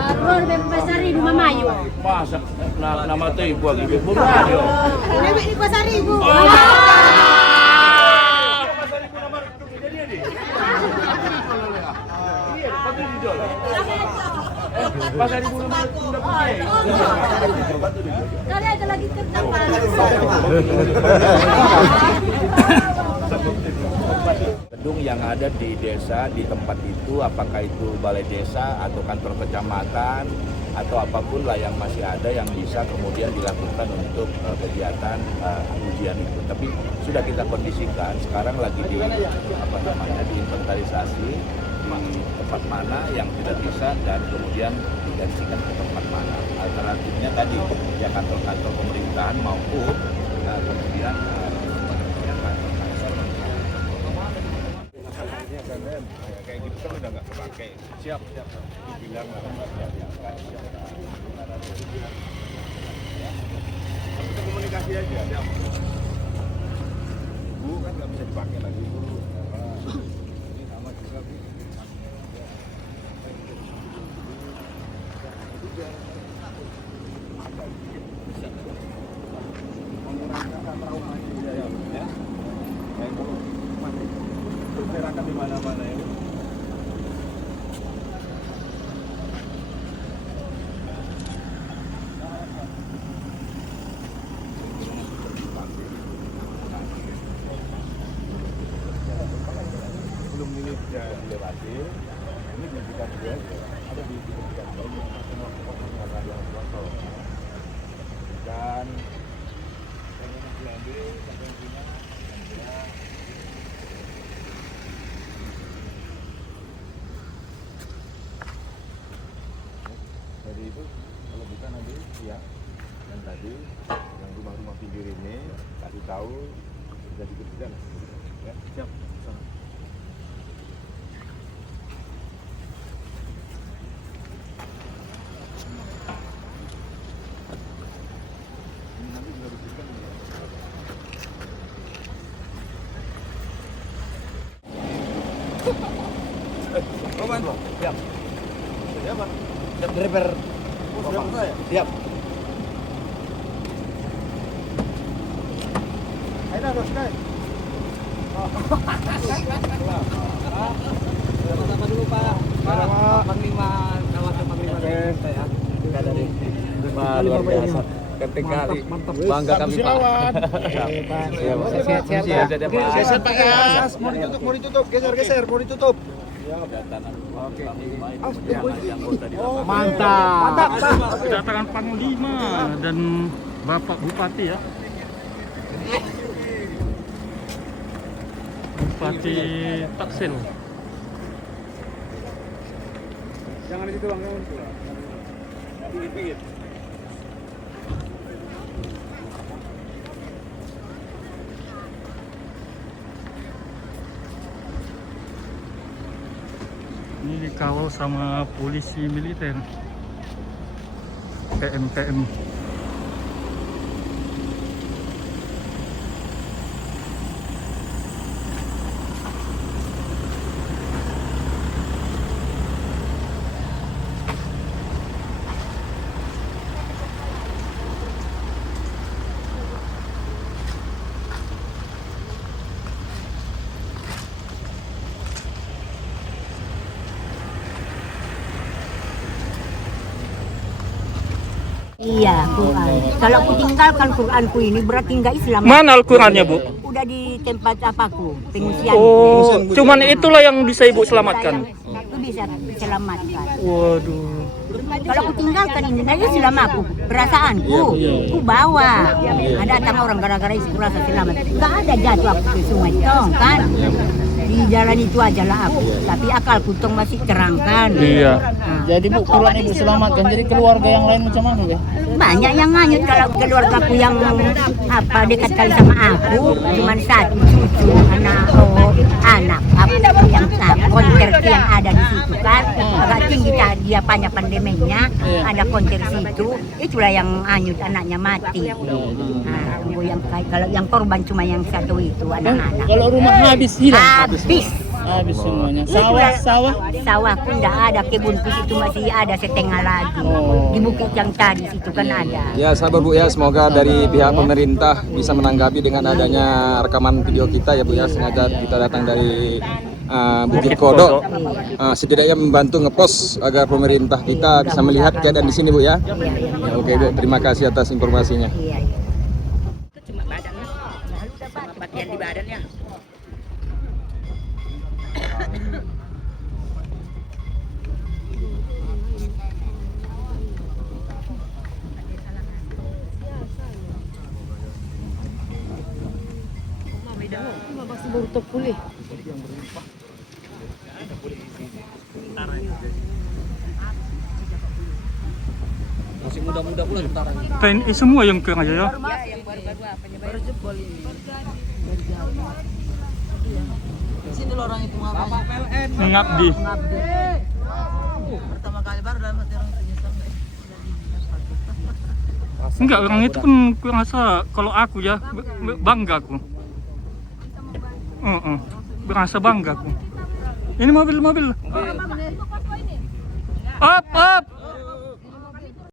Baru memang Papasari lumamayu. Masa nama teh ibu lagi ibu radio. Dewi di Pasari Ibu. Pasar ibu nama udah punya. Kali ada lagi kentang Pak. Gedung yang ada di desa di tempat itu, apakah itu balai desa atau kantor kecamatan atau apapun lah yang masih ada yang bisa kemudian dilakukan untuk kegiatan ujian itu. Tapi sudah kita kondisikan, sekarang lagi diinventarisasi di tempat mana yang tidak bisa dan kemudian digantikan ke tempat mana. Alternatifnya tadi ya kantor-kantor pemerintahan maupun kemudian Kayak gitu kan udah nggak kepake. Siap. Dibilang kita komunikasi aja. Siap. Bu kan nggak bisa dipakai lagi Bu. Ini sama juga Bu. Berserakan di mana-mana ya. Belum ini sudah dilewati, ini dihentikan juga ada dihentikan baru dan jadi itu kalau bisa nanti siang dan tadi yang rumah-rumah pinggir ini kasih tahu bisa dikerjakan ya. Siap. Nanti juga diberikan siap. Siapa? Siap driver. Siap. Ayo dah, Roskay. Sama dulu Pak. Panglima, kawasan Panglima saya. Dari luar biasa. Ketika bangga kami Pak. Siap Pak ya. Mau ditutup, geser, mau ditutup. Oke. Mantap. Kedatangan Panglima dan Bapak Bupati ya. Bupati Taksil. Jangan di situ Bang. Pinggir. Ini dikawal sama polisi militer. PM. Iya, Quran. Kalau aku tinggalkan Quranku ini berarti nggak Islam. Mana Al-Qurannya, Bu? Udah di tempat apaku, pengungsian. Oh, cuman itulah yang bisa Ibu selamatkan. Itu bisa diselamatkan. Waduh. Kalau aku tinggalkan ini, nah itu Islam aku, perasaanku, aku bawa. Ada datang orang gara-gara itu rasa selamat. Nggak ada jatuh aku ke sungai tong kan. Di jalan itu aja lah aku, tapi akalku tong masih terangkan. Iya. Jadi Bu, Quran Ibu selamatkan. Jadi keluarga yang lain macam mana ya? Banyak yang nganyut kalau keluargaku yang apa dekat kali sama aku, cuman satu cucu anak apa yang konter yang ada di situ kan, agak tinggi dia banyak pandeminya, ada konter situ, itulah yang hanyut anaknya mati. Nah, kalau yang korban cuma yang satu itu anak-anak. Kalau rumah habis hilang. Habis semuanya. Sawahku enggak ada, kebunku situ masih ada setengah lagi. Di bukit yang tadi situ kan ada. Ya sabar Bu ya, semoga dari pihak pemerintah bisa menanggapi dengan adanya rekaman video kita ya Bu ya, sengaja kita datang dari Bukit Kodok, setidaknya membantu ngepost agar pemerintah kita bisa melihat keadaan di sini Bu ya. Ya, oke Bu, terima kasih atas informasinya. Iya. Cuma badannya, bagian di badannya. Baru terpulih. Masih muda-muda pula tentara. TNI semua yang kena aja ya. Baru jebol ini. Sini loh orang itu ngapain? Mengabdi. Pertama kali baru dalam hati orang penyesal. Enggak, orang itu pun aku rasa kalau aku ya bangga aku. Berasa bangga aku. Ini mobil. Up.